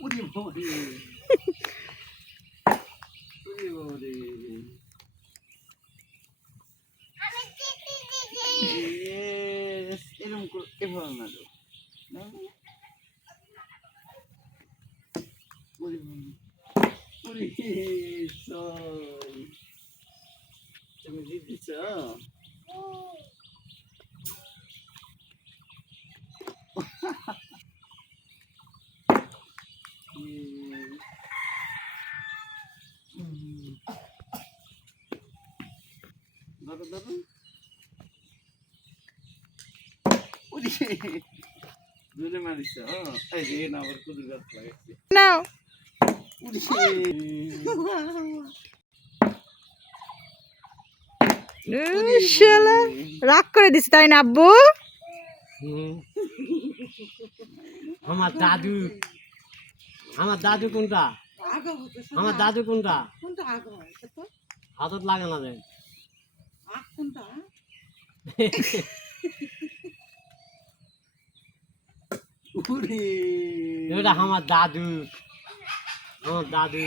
উড়ি বাবারে উড়ি বাবারে এরকম এভাবে না তো না, না। উড়ি ধরো ধরো মারিস এই যে না আবার কুদুর গাছ নাও। শালা রাগ করে দিছি তাই না আব্বু? আমার দাদু আমার দাদু কোনটা? আমার দাদু কোনটা? হাতত লাগে না রে উড়ি এটা আমার দাদু আমার দাদু